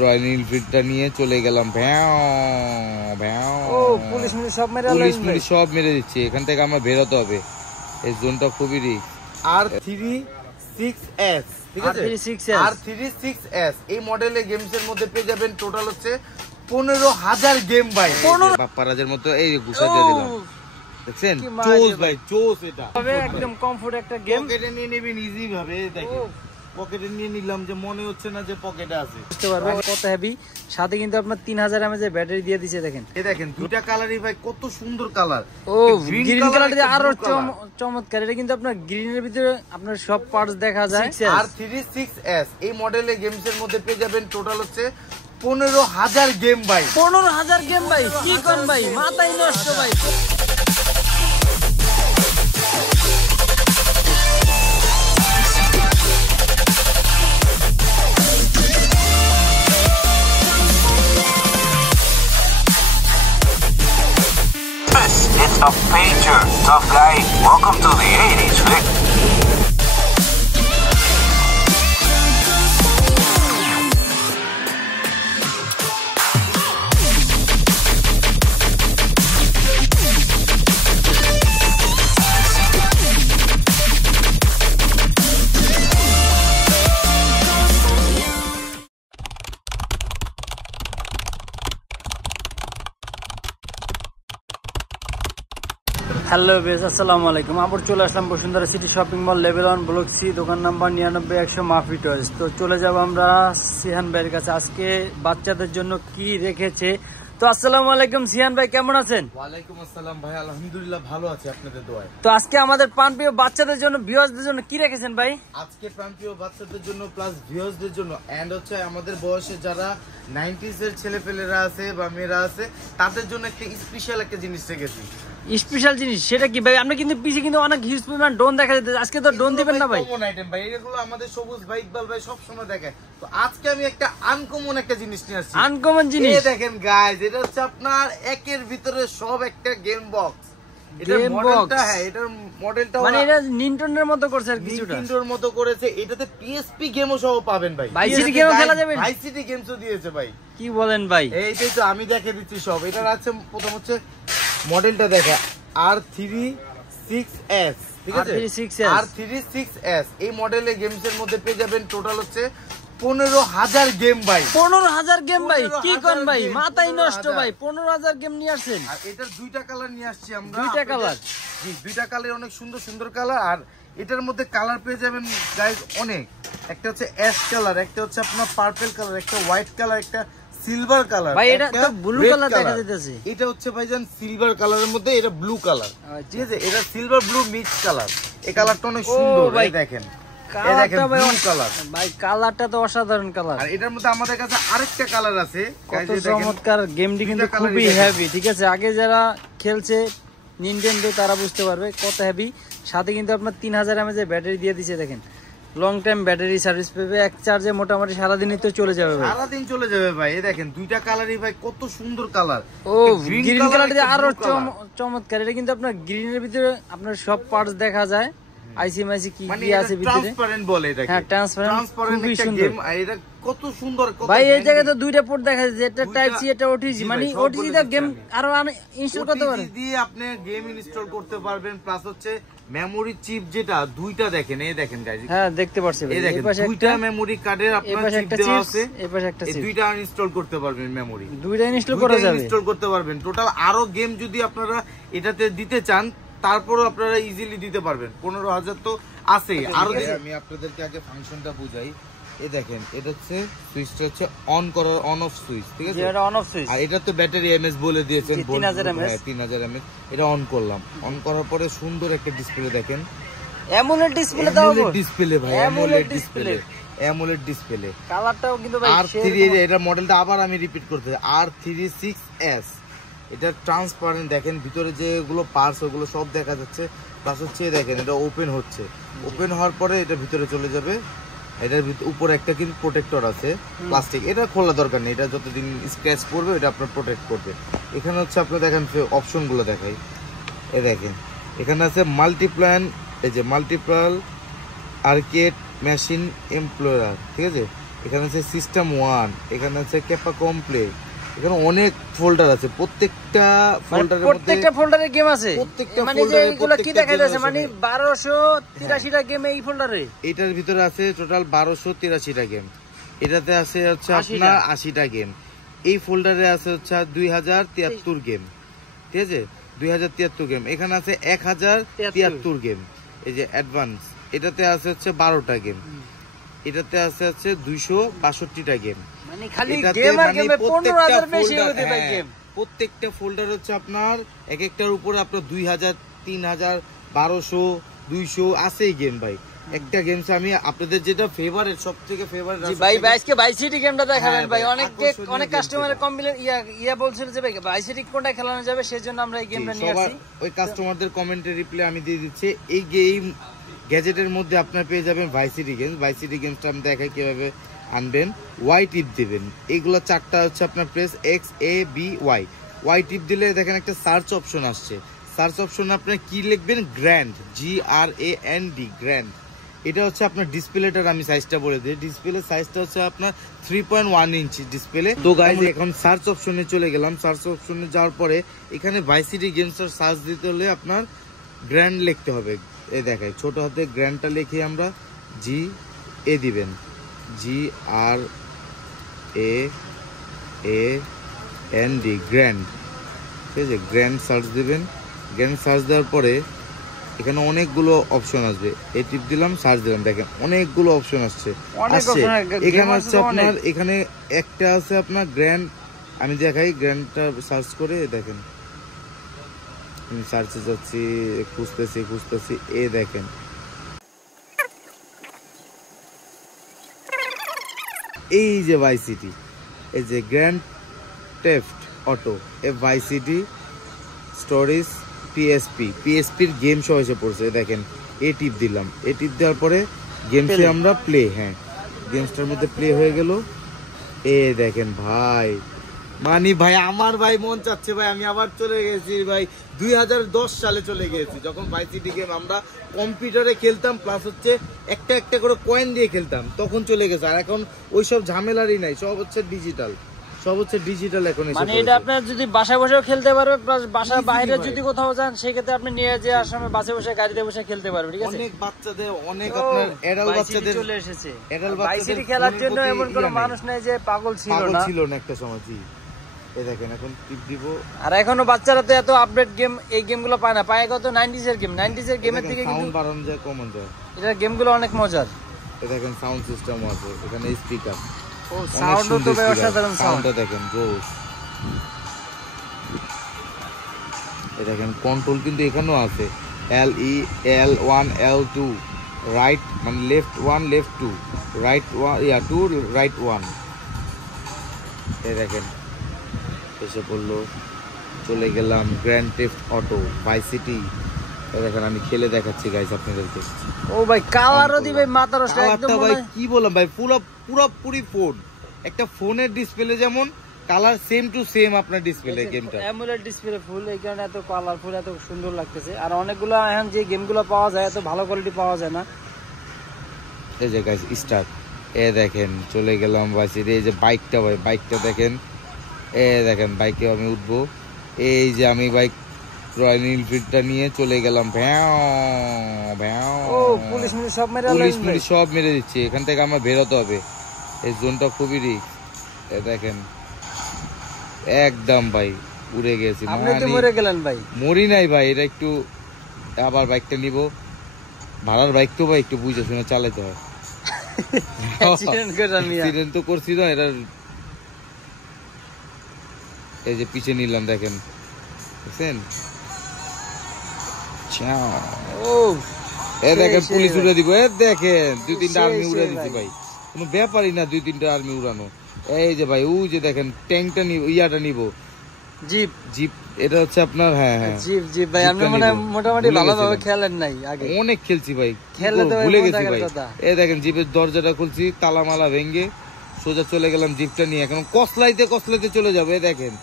Royal এনফিল্ডটা নিয়ে চলে গেলাম। ভ্যাও ভ্যাও, ও পুলিশ মিলিশ সব মেরে সব মেরে দিচ্ছে। এখান থেকে আমরা বেরোতে হবে, এই জোনটা খুবই রিস্ক। R36S, ঠিক আছে, R36S এই মডেলের গেমস এর মধ্যে পেয়ে যাবেন টোটাল হচ্ছে 15,000 গেম ভাই। বাপ্পারাজের মতো এই গুছা দিয়ে দিলাম, দেখছেন? চোস ভাই চোস, এটা একদম কমফোর্ট একটা গেম। পকেটে নিয়ে নেবেন ইজি ভাবে, দেখেন পকেটে নিয়ে নিলাম যে মনে হচ্ছে না যে পকেটে আছে। বুঝতে পারবেন কত হেভি। সাথে কিন্তু আপনার 3000 mAh এর ব্যাটারি দিয়ে দিয়েছে। দেখেন এই দেখেন দুইটা কালারই ভাই কত সুন্দর কালার। ও গ্রিন কালার দিয়ে আরো চমৎকার। এটা কিন্তু আপনার গ্রিনের ভিতরে আপনার সব পার্টস দেখা যায়। R36S এই মডেলের গেমস এর মধ্যে পেয়ে যাবেন টোটাল হচ্ছে 15,000 গেম ভাই। 15,000 গেম ভাই, কি কোন ভাই, মাথায় নষ্ট ভাই। It's a pager, tough guy. Welcome to the 80s, Vic. Hello বেশ, আসসালামু আলাইকুম। আবার চলে আসলাম Bashundhara city shopping mall level 1 block C, দোকান নাম্বার 99 মাফি টয়েস। তো চলে যাব আমরা সিহান ভাইয়ের কাছে। আজকে বাচ্চাদের জন্য কি রেখেছে। তো আসসালামু আলাইকুম সিহান ভাই, কেমন আছেন? ওয়ালাইকুম আসসালাম ভাই, আলহামদুলিল্লাহ ভালো আছি, আপনাদের দোয়ায়। তো আজকে আমাদের প্রাণপ্রিয় বাচ্চাদের জন্য, ভিউয়ার্সদের জন্য কি রেখেছেন ভাই? আজকে প্রাণপ্রিয় বাচ্চাদের জন্য প্লাস ভিউয়ার্সদের জন্য এন্ড হচ্ছে আমাদের বয়সে যারা 90s এর ছেলেপেলেরা আছে বা মেয়েরা আছে তাদের জন্য একটা স্পেশাল একটা জিনিস রেখেছি। স্পেশাল জিনিস সেটা কি ভাই? আমরা কিন্তু পিছে কিন্তু অনেক হিউজ পরিমাণ ড্রোন দেখা যেতে, আজকে তো ড্রোন দিবেন না ভাই? কমন আইটেম ভাই, এগুলো আমাদের সবুজ ভাই ইকবাল ভাই সব সময় দেখায়। তো আজকে আমি একটা আনকমন একটা জিনিস নিয়ে আসছি। আনকমন জিনিস এই দেখেন গাইস, এটা হচ্ছে আপনার একের ভিতরে সব একটা গেম বক্স। এটার মডেলটা, হ্যাঁ এটার মডেলটা মানে এটা নিনটেন্ডোর মতো করছে আর কিছুটা, নিনটেন্ডোর মতো করেছে। এটাতে পিএসপি গেমও সহ পাবেন ভাই, ভাই সিটি গেমও খেলা যাবে, ভাই সিটি গেমসও দিয়েছে ভাই। কি বলেন ভাই? এইটাই তো আমি দেখে দিচ্ছি সব। এটার আছে প্রথম হচ্ছে মডেলটা দেখা R36S, ঠিক আছে, R36S এই মডেলের গেমস এর মধ্যে পেয়ে যাবেন টোটাল হচ্ছে 15,000 গেম ভাই। 15,000 গেম ভাই, কি কোন ভাই, মাথায় নষ্ট ভাই। 15,000 গেম নিয়ে আসছেন। আর এটার দুইটা কালার নিয়ে আসছি আমরা। দুইটা কালার? জি, দুইটা কালার, অনেক সুন্দর সুন্দর কালার। আর এটার মধ্যে কালার পেয়ে যাবেন গাইস অনেক। একটা হচ্ছে অ্যাশ কালার, একটা হচ্ছে আপনার পার্পল কালার, একটা হোয়াইট কালার, একটা সিলভার কালার। ভাই এটা তো ব্লু কালার দেখা যাচ্ছে। এটা হচ্ছে ভাইজান সিলভার কালারের মধ্যে, এটা ব্লু কালার, ঠিক আছে, এটা সিলভার ব্লু মিক্স কালার। এই কালারটা অনেক সুন্দর ভাই, দেখেন কালারটা তো অসাধারণ কালার। আর এটার মধ্যে আমাদের কাছে আরেকটা কালার আছে, কত চমৎকার। গেমটি কিন্তু খুবই হেভি, ঠিক আছে। আগে যারা খেলছে নিনটেন্ডো তারা বুঝতে পারবে কত হেভি। সাথে কিন্তু আপনার 3000 mAh এর ব্যাটারি দিয়ে দিয়েছে। দেখেন লং টাইম ব্যাটারি সার্ভিস পাবে, এক চার্জে মোটামুটি সারাদিনই তো চলে যাবে ভাই, সারাদিন চলে যাবে ভাই। এই দেখেন দুইটা কালারই ভাই কত সুন্দর কালার। ও গ্রিন কালার দিয়ে আরো চমৎকার। এটা কিন্তু আপনার গ্রিনের ভিতরে আপনার সব পার্টস দেখা যায়, আইসিএমআইসি কি কি আছে ভিতরে, ট্রান্সপারেন্ট বলে এটাকে। হ্যাঁ ট্রান্সপারেন্ট, খুবই সুন্দর। এটা কত সুন্দর ভাই। এই জায়গায় তো দুইটা পোর্ট দেখা যাচ্ছে, একটা টাইপ সি, একটা ওটিজি। মানে ওটিজি দা গেম আরো ইনস্টল করতে পারবেন, ওটিজি দিয়ে আপনি গেম ইনস্টল করতে পারবেন। প্লাস হচ্ছে মেমোরি চিপ যেটা দুইটা দেখেন, এই দেখেন গাইস, হ্যাঁ দেখতে পাচ্ছি ভাই, এই দেখেন দুইটা মেমোরি কার্ডের আপনার চিপ দেওয়া আছে, এই পাশে একটা চিপ, দুইটা ইনস্টল করতে পারবেন। মেমোরি দুইটা ইনস্টল করা যাবে, ইনস্টল করতে পারবেন। টোটাল আরো গেম যদি আপনারা এটাতে দিতে চান তারপরও আপনারা ইজিলি দিতে পারবেন। 15,000 তো আছে আরো। আমি আপনাদেরকে আগে ফাংশনটা বুঝাই। এই দেখেন এটা হচ্ছে সুইচটা হচ্ছে অন করার, অন অফ সুইচ, ঠিক আছে, এটা অন অফ সুইচ। আর এটা তো ব্যাটারি এমএস বলে দিয়েছেন 3000 mAh। 3000 mAh। এটা অন করলাম, অন করার পরে সুন্দর একটা ডিসপ্লে দেখেন, অ্যামোলেড ডিসপ্লে দাও গো, ডিসপ্লে ভাই, অ্যামোলেড ডিসপ্লে, অ্যামোলেড ডিসপ্লে। কালারটাও কিন্তু ভাই R3, এটা মডেলটা আবার আমি রিপিট করতে, R36S। এটা ট্রান্সপারেন্ট, দেখেন ভিতরে যেগুলো পার্টস ওগুলো সব দেখা যাচ্ছে। প্লাস হচ্ছে দেখেন এটা ওপেন হচ্ছে, ওপেন হওয়ার পরে এটা ভিতরে চলে যাবে। এটার উপরে একটা কিন্তু প্রোটেক্টর আছে প্লাস্টিক, এটা খোলা দরকার নেই, এটা যতদিন স্ক্র্যাচ করবে এটা আপনার প্রোটেক্ট করবে। এখানে হচ্ছে আপনি দেখেন অপশনগুলো দেখাই, এই দেখেন এখানে আছে মাল্টিপ্ল্যান, এই যে মাল্টিপ্লাল আর্কেড মেশিন এমপ্লয়ার, ঠিক আছে। এখানে আছে সিস্টেম 1, এখানে আছে ক্যাপা কমপ্লেট, এখানে অনেক ফোল্ডার আছে, প্রত্যেকটা ফোল্ডারের মধ্যে প্রত্যেকটা ফোল্ডারে গেম আছে। প্রত্যেকটা মানে যে ফোল্ডারে এগুলো কি দেখা যাচ্ছে, মানে 1283টা গেম এই ফোল্ডারে। এটার ভিতরে আছে টোটাল 1283টা গেম, এটাতে আছে হচ্ছে আপনার 80টা গেম। এই ফোল্ডারে আছে হচ্ছে 2073 গেম, ঠিক আছে, 2073 গেম। এখানে আছে 1073 গেম, এই যে অ্যাডভান্স, এটাতে আছে হচ্ছে 12টা গেম, এটাতে আছে হচ্ছে 262টা গেম। মানে খালি গেম আর গেমে 15000 বেশি হতে পারে গেম। প্রত্যেকটা ফোল্ডার হচ্ছে আপনার এক একটার উপরে আপনার 2000, 3000, 1200, 200 আছেই গেম ভাই। একটা গেমস আমি আপনাদের যেটা ফেভারিট, সবথেকে ফেভারিট ভাই আজকে ভাই সিটি গেমটা দেখাবেন ভাই। অনেক কাস্টমারের কমপ্লেইন ইয়া বলছিল যে ভাই ভাই সিটি কোনটা খেলানো যাবে, সেজন্য আমরা এই গেমটা নিয়ে আসছি। ওই কাস্টমারদের কমেন্টে রিপ্লাই আমি দিয়ে দিচ্ছি। এই গেম গ্যাজেটের মধ্যে আপনার পেয়ে যাবেন ভাই সিটি গেমস। ভাই সিটি গেমসটা আমি দেখাই কিভাবে আনবেন। ওয়াই টিপ দিবেন, এইগুলো 4টা হচ্ছে আপনার প্রেস XABY। ওয়াই টিপ দিলে দেখেন একটা সার্চ অপশন আসছে, সার্চ অপশনে আপনার কি লিখবেন, গ্র্যান্ড, GRAND, গ্র্যান্ড। এটা হচ্ছে আপনার ডিসপ্লেটার, আমি সাইজটা বলে দিই। ডিসপ্লে সাইজটা হচ্ছে আপনার 3.1 ইঞ্চি ডিসপ্লে। তো গাইজ এখন সার্চ অপশনে চলে গেলাম। সার্চ অপশনে যাওয়ার পরে এখানে ভাই সিটি গেমসটার সার্চ দিতে হলে আপনার গ্র্যান্ড লিখতে হবে। এই দেখায় ছোট হাতে গ্র্যান্ডটা লিখে আমরা GA দিবেন, GRAND, গ্র্যান্ড, ঠিক আছে, গ্র্যান্ড সার্চ দিবেন। গ্র্যান্ড সার্চ দেওয়ার পরে এখানে অনেকগুলো অপশন আসবে, এই টিপ দিলাম, সার্চ দিলাম, দেখেন অনেকগুলো অপশন আসছে। এখানে হচ্ছে আপনার, এখানে একটা আছে আপনার গ্র্যান্ড, আমি দেখাই গ্র্যান্ডটা সার্চ করে, দেখেন আমি সার্চে যাচ্ছি, খুঁজতেছি, এ দেখেন এই যে ভাই সিটি, এই যে গ্র্যান্ড থেফট অটো, ভাই সিটি স্টোরেজ পিএসপির গেম সহ এসে পড়ছে। দেখেন এ টিপ দিলাম, এ টিপ দেওয়ার পরে গেমসে আমরা প্লে, হ্যাঁ গেমসটার মধ্যে প্লে হয়ে গেল। এ দেখেন ভাই, মানি ভাই আমার ভাই মন চাচ্ছে ভাই আমি আবার চলে গেছি ভাই 2010 সালে চলে গেছি, যখন ভাই সিটি গেম আমরা কম্পিউটারে খেলতাম, প্লাস হচ্ছে একটা একটা করে কয়েন দিয়ে খেলতাম, তখন চলে গেছে। আর এখন ওইসব ঝামেলারই নাই, সব হচ্ছে ডিজিটাল, সব হচ্ছে ডিজিটাল এখন। মানে এটা আপনার যদি বাসায় বসেও খেলতে পারবে, প্লাস বাসার বাইরে যদি কোথাও যান সেক্ষেত্রে আপনি নিয়ে যে আসামে বাসে বসে গাড়িতে বসে খেলতে পারবে, ঠিক আছে। অনেক বাচ্চাদের, অনেক আপনার অ্যাডাল্ট বাচ্চাদের চলে এসেছে। ভাই সিটি খেলার জন্য এমন কোনো মানুষ নাই যে পাগল ছিল না একটা সময়। জি এই দেখেন এখন টিপ দিব। আর এখনো বাচ্চারা তো এত আপডেট গেম, এই গেমগুলো পায় না, পায় কত 90s এর গেম। 90s এর গেমের থেকে সাউন্ড বাড়ানো যায়, কমন যায়, এটার গেমগুলো অনেক মজার। এই দেখেন সাউন্ড সিস্টেম আছে, এখানে স্পিকার, ও সাউন্ডও তো অসাধারণ সাউন্ডটা দেখেন জোস। এই দেখেন কন্ট্রোল কিন্তু এখানেও আছে, L1 L2, রাইট মানে লেফট 1 লেফট 2, রাইট 2 রাইট 1। এই দেখেন এসে পড়লো, চলে গেলাম গ্র্যান্ড থেফট অটো ভাই সিটি। দেখেন আমি খেলে দেখাচ্ছি গাইস আপনাদেরকে। ও ভাই কালারও দিবে মাথার নষ্ট একদম ভাই, কি বললাম ভাই, পুরোপুরি ফোন, একটা ফোনের ডিসপ্লে যেমন কালার সেম টু সেম আপনার ডিসপ্লে, গেমটা অ্যামোলেড ডিসপ্লে ফুল, এই কারণে এত কালারফুল, এত সুন্দর লাগতেছে। আর অনেকগুলো এখন যে গেমগুলো পাওয়া যায় এত ভালো কোয়ালিটি পাওয়া যায় না। এই যে গাইস স্টার্ট, এ দেখেন চলে গেলাম ভাই সিটি। এই যে বাইকটা ভাই, বাইকটা দেখেন, এ দেখেন বাইকে আমি উঠবো, এই যে আমি বাইক রয়্যাল এনফিল্ডটা নিয়ে চলে গেলাম, পুলিশ সব মেরে দিচ্ছে। এখান থেকে আমার বেরোতে হবে, এই জোনটা খুবই রিস্ক। দেখেন একদম ভাই উড়ে গেছি, মরে গেলেন ভাই। মরি নাই ভাই, এটা একটু আবার বাইকটা নিব, ভাড়ার বাইক তো ভাই একটু বুঝে শুনে চালাতে হয়। অ্যাক্সিডেন্ট তো করছি না এটা। এই যে পিছে নিলাম দেখেন, দেখছেন দেখেন পুলিশ উড়ে দিব। দেখেন 2-3টা আর্মি উড়ে দিচ্ছি ভাই, কোনো ব্যাপারই না 2-3টা আর্মি উড়ানো। এই যে ভাই ওই যে দেখেন ট্যাঙ্কটা নিব, ইয়াটা নিব, জিপ এটা হচ্ছে আপনার, হ্যাঁ জিপ ভাই আপনি মানে মোটামুটি ভালোভাবে খেলেন নাই আগে? অনেক খেলছি ভাই, খেলে তো ভুলে গেছি ভাই। এই দেখেন জিপের দরজাটা খুলছি, তালা মালা ভেঙে সোজা চলে গেলাম জিপটা নিয়ে, এখন কসলাইতে চলে যাবে। দেখেন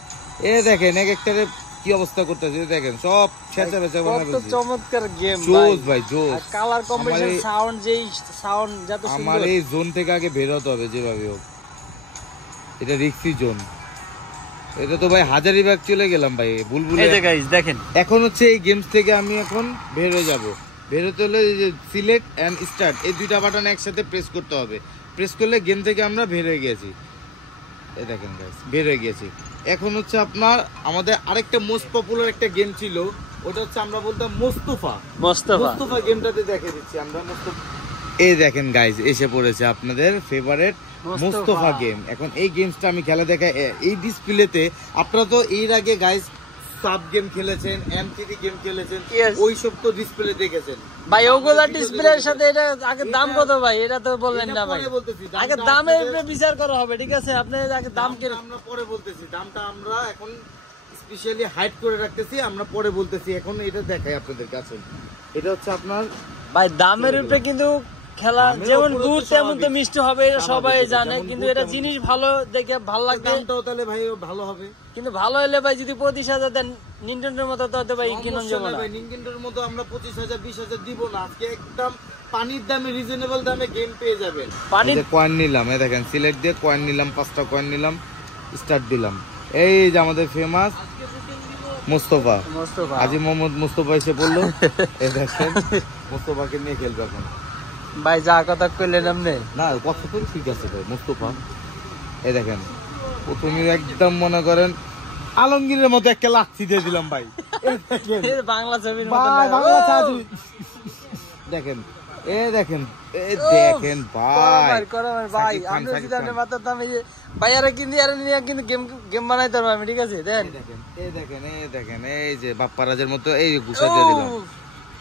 এক একটারে কি অবস্থা করতেছে দেখেন, সব ছেঁচা বেচা বানায় কত ফেলছি। চমৎকার গেম জোস ভাই জোস। কালার কম্বিনেশন, সাউন্ড, যেই সাউন্ড যত আমার সুন্দর। এই জোন থেকে আগে বের হতে হবে যেভাবে হোক, এটা রিক্সি জোন। এটা তো ভাই হাজারিবাগ চলে গেলাম ভাই, বুলবুল। এই যে গাইস দেখেন, এখন হচ্ছে এই গেমস থেকে আমি এখন বের হয়ে যাব। বের হতে হলে সিলেক্ট এন্ড স্টার্ট এই দুইটা বাটন একসাথে প্রেস করতে হবে। প্রেস করলে গেম থেকে আমরা বের হয়ে গেছি। এই দেখেন গাইস, বের হয়ে গেছি। এখন হচ্ছে আপনার আমাদের আরেকটা মোস্ট পপুলার একটা গেম ছিল, ওটা হচ্ছে আমরা বলতাম মোস্তফা। মোস্তফা গেমটাতে দেখে দিচ্ছি আমরা মোস্তফা। এই দেখেন গাইস, এসে পড়েছে আপনাদের ফেভারিট মোস্তফা গেম। এখন এই গেমসটা আমি খেলা দেখা এই ডিসপ্লেতে। আপনারা তো এর আগে গাইস সাব গেম খেলেছেন, M3 গেম খেলেছেন, ওই সব তো ডিসপ্লে দেখেছেন ভাই। ওগুলা ডিসপ্লের সাথে এটা আগে দাম কত ভাই, এটা তো বললেন না ভাই। আগে দামের উপরে বিচার করা হবে, ঠিক আছে? আপনি আগে দাম কে আমরা পরে বলতেছি, দামটা আমরা এখন স্পেশালি হাইড করে রাখতেছি, আমরা পরে বলতেছি। এখন এটা দেখাই আপনাদের কাছে, এটা হচ্ছে আপনার ভাই দামের উপরে কিন্তু খেলা যেমন দুধ তেমন তো মিষ্টি হবে, এটা সবাই জানে। কিন্তু এটা জিনিস ভালো দেখে ভালো লাগবে, দামটাও তাহলে ভাই ভালো হবে। কিন্তু ভালো হলে ভাই যদি 25,000 দেন নিনটেন্ডোর মতো, তো ভাই কিনুন যাব না ভাই। নিনটেন্ডোর মতো আমরা 25,000 20,000 দিব না। আজকে একদম পানির দামে, রিজনেবল দামে গেম পেয়ে যাবেন। পানির কয়েন নিলাম, এই দেখেন সিলেক্ট দিয়ে কয়েন নিলাম, 5টা কয়েন নিলাম, স্টার্ট দিলাম। এই যে আমাদের ফেমাস মোস্তফা, আজি মোহাম্মদ মোস্তফা এসে পড়লো। এই দেখেন মোস্তফাকে নিয়ে খেলবে এখন ভাই। যা কথা কইলেন আপনি, না কথা তো ঠিক আছে ভাই। মোস্তফা এই দেখেন, প্রথমে একদম মনে করেন আলমগীরের মতো একটা লাথি দিয়ে দিলাম ভাই। বাংলা ছবির দেখেন, এ দেখেন, এ দেখেন ভাই, ভাই আপনি যদি আপনি মাতাতাম এই যে ভাইয়ারা কিন্তু আর নিয়ে কিন্তু গেম বানাইতে পারবো আমি, ঠিক আছে? দেন এই দেখেন, এই দেখেন, এই যে বাপ্পারাজের মতো এই ঘুষা দিয়ে দিলাম,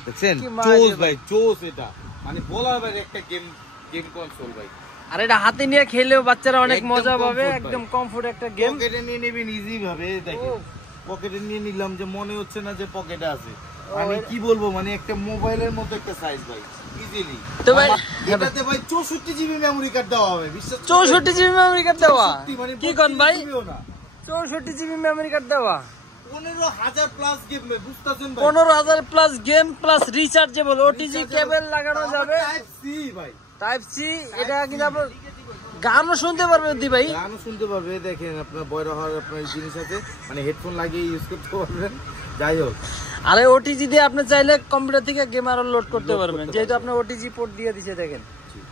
দেখছেন? চোস ভাই চোস। এটা মানে বলার বাইরে একটা গেম কনসোল ভাই। আর এটা হাতে নিয়ে খেলেও বাচ্চারা অনেক মজা পাবে, একদম কমফোর্ট একটা গেম। পকেটে নিয়ে নেবেন ইজি ভাবে। দেখেন পকেটে নিয়ে নিলাম, যে মনে হচ্ছে না যে পকেটে আছে। মানে কি বলবো, মানে একটা মোবাইলের মতো একটা সাইজ ভাই, ইজিলি। তো ভাই এটাতে ভাই 64 জিবি মেমরি কার্ড দেওয়া হবে, বিশ্বাস 64 জিবি মেমরি কার্ড দেওয়া? কি কোন ভাই, 64 জিবি মেমরি কার্ড দেওয়া? 15,000 প্লাস গেম ভাই, বুঝতাছেন ভাই? 15,000 plus game plus rechargeable OTG কেবল লাগানো যাবে, টাইপ সি ভাই, টাইপ সি। এটা কিন্তু আপনার গানও শুনতে পারবেন দি ভাই, গানও শুনতে পারবে। দেখেন আপনার বড় হওয়ার আপনার জিনিস আছে, মানে হেডফোন লাগিয়ে ইউজ করতে পারবেন। যাই হোক, আরে ওটিজি দিয়ে আপনি চাইলে কম্পিউটার থেকে গেম আরো লোড করতে পারবেন, যেহেতু আপনার ওটিজি পোর্ট দিয়ে দিছে। দেখেন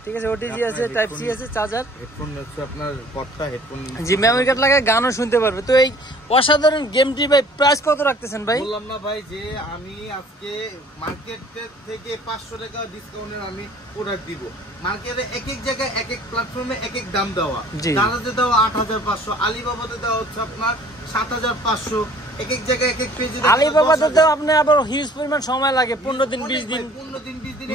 ঠিক আছে, ওটিজি আছে, টাইপ সি আছে, চার্জার, হেডফোন হচ্ছে আপনার পটটা, হেডফোন জি মেমরি কার্ড লাগায় গানও শুনতে পারবে। তো এই অসাধারণ গেমটি ভাই প্রাইস কত রাখতেছেন ভাই? বললাম না ভাই যে আমি আজকে মার্কেট থেকে 500 টাকা ডিসকাউন্টের আমি প্রোডাক্ট দিব। মার্কেটে এক এক জায়গায় এক এক প্ল্যাটফর্মে এক এক দাম দেওয়া। দারাজে দেওয়া 8,500, আলিবাবাতে দেওয়া হচ্ছে আপনার 7,500, এক এক জায়গায় এক এক পেজে। আলিবাবাতে তো আপনি আবার হিউজ পরিমাণ সময় লাগে, 15 দিন 20 দিন,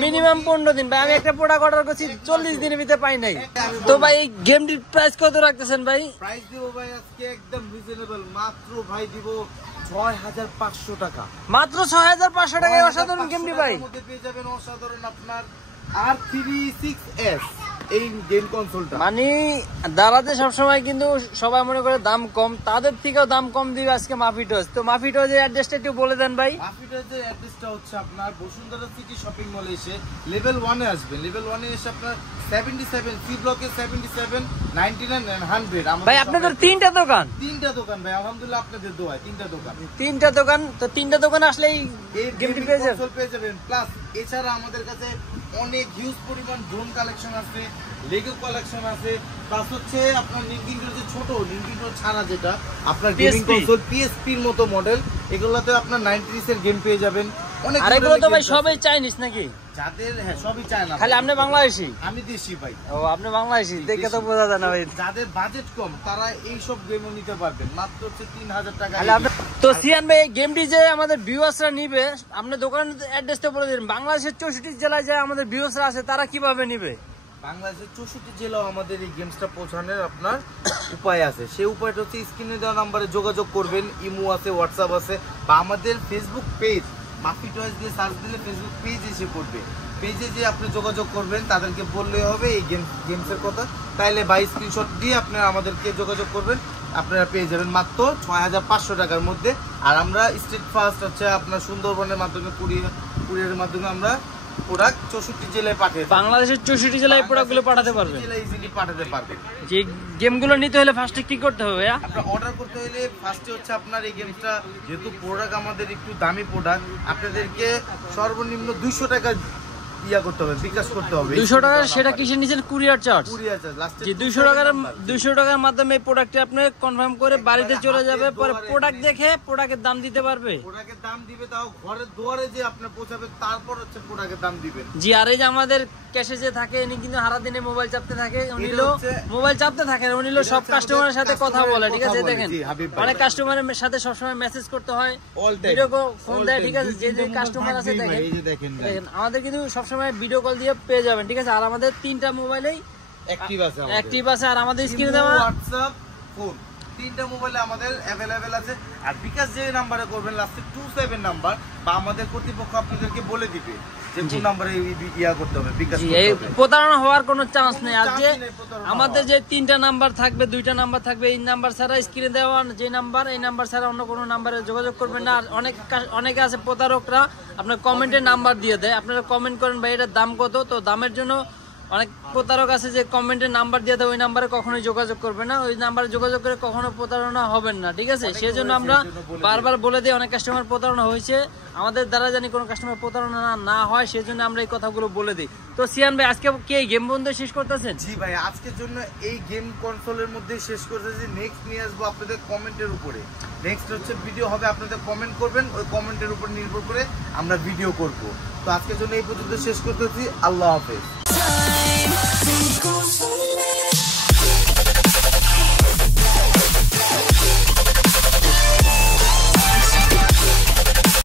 মিনিমাম 15 দিন ভাই। আমি একটা প্রোডাক্ট অর্ডার করছি 40 দিনের ভিতরে পাই নাই। তো ভাই এই গেমটির প্রাইস কত রাখতেছেন ভাই? প্রাইস দিব ভাই আজকে একদম রিজনেবল, মাত্র ভাই দিব 6,500 টাকা। মাত্র 6,500 টাকায় অসাধারণ গেমটি ভাই। মধ্যে পেয়ে যাবেন অসাধারণ আপনার R36S এই গেম কনসোলটা। মানে দারাজে সবসময় কিন্তু সবাই মনে করে দাম কম, তাদের থেকেও দাম কম দিবে আজকে মাফি টয়েজ। তো মাফি টয়েজের অ্যাড্রেসটা একটু বলে দেন ভাই। মাফি টয়েজের অ্যাড্রেসটা হচ্ছে আপনার বসুন্ধরা সিটি শপিং মলে এসে লেভেল 1 এ আসবেন। লেভেল 1 এ এসে আপনার 77 সি ব্লকে 77 99 and 100 ভাই আপনাদের তিনটা দোকান? তিনটা দোকান ভাই, আলহামদুলিল্লাহ আপনাদের দোয়ায় তিনটা দোকান। তিনটা দোকান, তো তিনটা দোকান আসলেই এই গেমটি পেয়ে যাবেন। প্লাস এছাড়া আমাদের কাছে অনেক হিউজ পরিমাণ ড্রোন কালেকশন আছে, লেগো কালেকশন আছে, প্লাস হচ্ছে আপনার নিনটেন্ডো যে ছোট নিনটেন্ডো ছাড়া যেটা আপনার গেমিং কনসোল পিএসপি এর মতো মডেল, এগুলোতে আপনার 90s এর গেম পেয়ে যাবেন। অনেক আর এগুলো তো ভাই সবই চাইনিজ নাকি? যাদের হ্যাঁ সবই চায় না, খালি আপনি বাংলাদেশি? আমি দেশি ভাই। ও আপনি বাংলাদেশি, দেখে তো বোঝা যায় না ভাই। যাদের বাজেট কম তারা এই সব গেমও নিতে পারবেন, মাত্র হচ্ছে 3,000 টাকা। তো সিয়ান ভাই এই গেমটি যে আমাদের ভিউয়ার্সরা নিবে, আপনি দোকানের অ্যাড্রেসটা বলে দিন। বাংলাদেশের 64 জেলায় যে আমাদের ভিউয়ার্সরা আছে তারা কিভাবে নিবে? বাংলাদেশের 64 জেলাও আমাদের এই গেমসটা পৌঁছানোর আপনার উপায় আছে। সেই উপায়টা হচ্ছে স্ক্রিনে দেওয়া নাম্বারে যোগাযোগ করবেন। ইমো আছে, হোয়াটসঅ্যাপ আছে, বা আমাদের ফেসবুক পেজ মাফি টয়েস দিয়ে সার্চ দিলে ফেসবুক পেজ এসে পড়বে। পেজে যে আপনি যোগাযোগ করবেন, তাদেরকে বললে হবে এই গেমসের কথা, তাইলে বাই স্ক্রিনশট দিয়ে আপনারা আমাদেরকে যোগাযোগ করবেন, আপনারা পেয়ে যাবেন মাত্র 6,500 টাকার মধ্যে আর আমরা স্টেট ফার্স্ট হচ্ছে আপনার সুন্দরবনের মাধ্যমে কুরিয়ারের মাধ্যমে আমরা প্রোডাক্ট 64 জেলায় পাঠিয়ে দিই। বাংলাদেশের 64 জেলায় প্রোডাক্টগুলো পাঠাতে পারবেন, জেলায় ইজিলি পাঠাতে পারবেন। যে গেমগুলো নিতে হলে ফার্স্টে কি করতে হবে ভাইয়া? আপনার অর্ডার করতে হলে ফার্স্টে হচ্ছে আপনার এই গেমসটা, যেহেতু প্রোডাক্ট আমাদের একটু দামি প্রোডাক্ট, আপনাদেরকে সর্বনিম্ন 200 টাকা ইয়া করতে হবে, বিকাশ করতে হবে। 200 টাকা সেটা কিসের নিচে? Courier charge. কুরিয়ার চার্জ লাস্টে যে 200 টাকার মাধ্যমে এই প্রোডাক্টটা আপনি কনফার্ম করে বাড়িতে চলে যাবে, পরে প্রোডাক্ট দেখে প্রোডাক্টের দাম দিতে পারবে। প্রোডাক্টের দাম দিবে, তাও ঘরের দুয়ারে যে আপনি পৌঁছাবে, তারপর হচ্ছে প্রোডাক্টের দাম দিবেন। জি, আর এই যে আমাদের ক্যাশে যে থাকে ইনি কিন্তু সারা দিনে মোবাইল চাপতে থাকে, মোবাইল চাপতে থাকে, উনি সব কাস্টমারের সাথে কথা বলে, ঠিক আছে? দেখেন অনেক কাস্টমারের সাথে সবসময় মেসেজ করতে হয়, ভিডিও ফোন দেয়, ঠিক আছে? যে কাস্টমার আছে দেখেন আমাদের কিন্তু সবসময় ভিডিও কল দিয়ে পেয়ে যাবেন, ঠিক আছে? আর আমাদের 3টা মোবাইলেই অ্যাক্টিভ আছে, আর আমাদের স্ক্রিনে দেওয়া হোয়াটসঅ্যাপ ফোন 3টা মোবাইলে আমাদের অ্যাভেলেবেল আছে। আর বিকাশ যে নাম্বারে করবেন লাস্টে 27 নাম্বার, বা আমাদের কর্তৃপক্ষ আপনাদেরকে বলে দিবে যে কোন নাম্বারে ইয়া করতে হবে, বিকাশ করতে এই হবে। প্রতারণা হওয়ার কোনো চান্স নেই। আর যে আমাদের যে 3টা নাম্বার থাকবে, 2টা নাম্বার থাকবে, এই নাম্বার ছাড়া স্ক্রিনে দেওয়া যে নাম্বার, এই নাম্বার ছাড়া অন্য কোনো নাম্বারে যোগাযোগ করবেন না। আর অনেকে আছে প্রতারকরা আপনার কমেন্টে নাম্বার দিয়ে দেয়, আপনারা কমেন্ট করেন ভাই এটার দাম কত, তো দামের জন্য অনেক প্রতারক আছে যে কমেন্টে নাম্বার দিয়ে দেয়, ওই নাম্বারে কখনোই যোগাযোগ করবে না, ওই নাম্বারে যোগাযোগ করে কখনো প্রতারণা হবেন না, ঠিক আছে? সেজন্য আমরা বারবার বলে দিই, অনেক কাস্টমার প্রতারণা হয়েছে, আমাদের দ্বারা জানি কোনো কাস্টমার প্রতারণা না হয়, সেজন্য আমরা এই কথাগুলো বলে দিই। তো সিয়ান ভাই, আজকে কি এই গেম বন্ধ শেষ করতেছেন? জি ভাই, আজকের জন্য এই গেম কনসোলের মধ্যে শেষ করতেছি। নেক্সট নিয়ে আসবো আপনাদের কমেন্টের উপরে। নেক্সট হচ্ছে ভিডিও হবে, আপনাদের কমেন্ট করবেন, ওই কমেন্টের উপর নির্ভর করে আমরা ভিডিও করব। তো আজকের জন্য এই পর্যন্ত শেষ করতেছি। আল্লাহ হাফেজ।